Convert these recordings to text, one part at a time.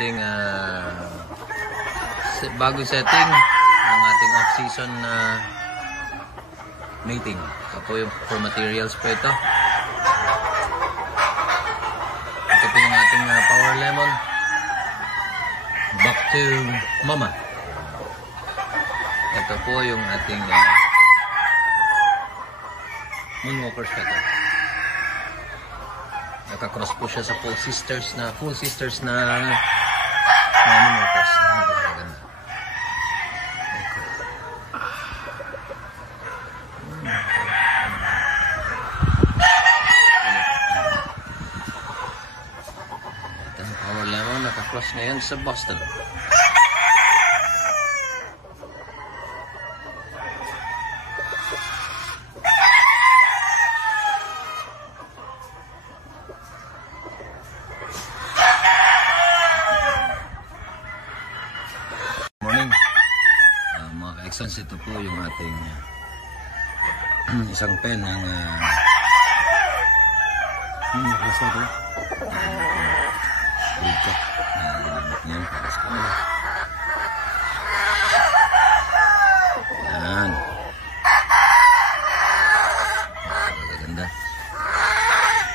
ating bagong setting ng ating off-season mating. Ito po yung for materials po ito. Ito po yung ating power lemon. Back to mama. Ito po yung ating moonwalker shutter. Nakakross po siya sa full sisters na moonwalkers. Napakaganda. Ito ang power lemon, nakakross ngayon sa Boston. Morning, mga ka-exons, ito po yung ating isang pen ng nasa ito ito ginamit niyan para sa kanila. Yan, magaganda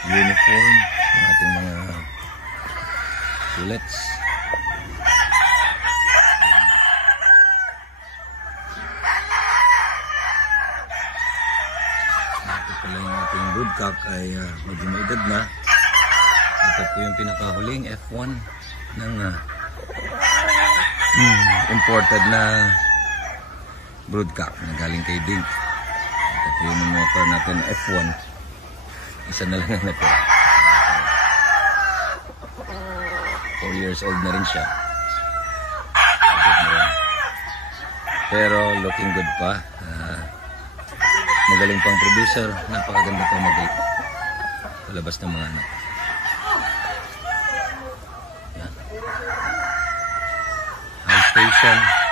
uniform ng ating mga bullets. Pala yung ating broodcock ay medyo may edad na. Ito po yung pinakahuling F1 ng imported na broodcock na galing kay Dink. Ito po yung motor natin F1. Isa na lang na ito. 4 years old na rin siya. Pero looking good pa. Magaling pang producer, napakaganda pa mag-date palabas ng mga anak. Yan. High station.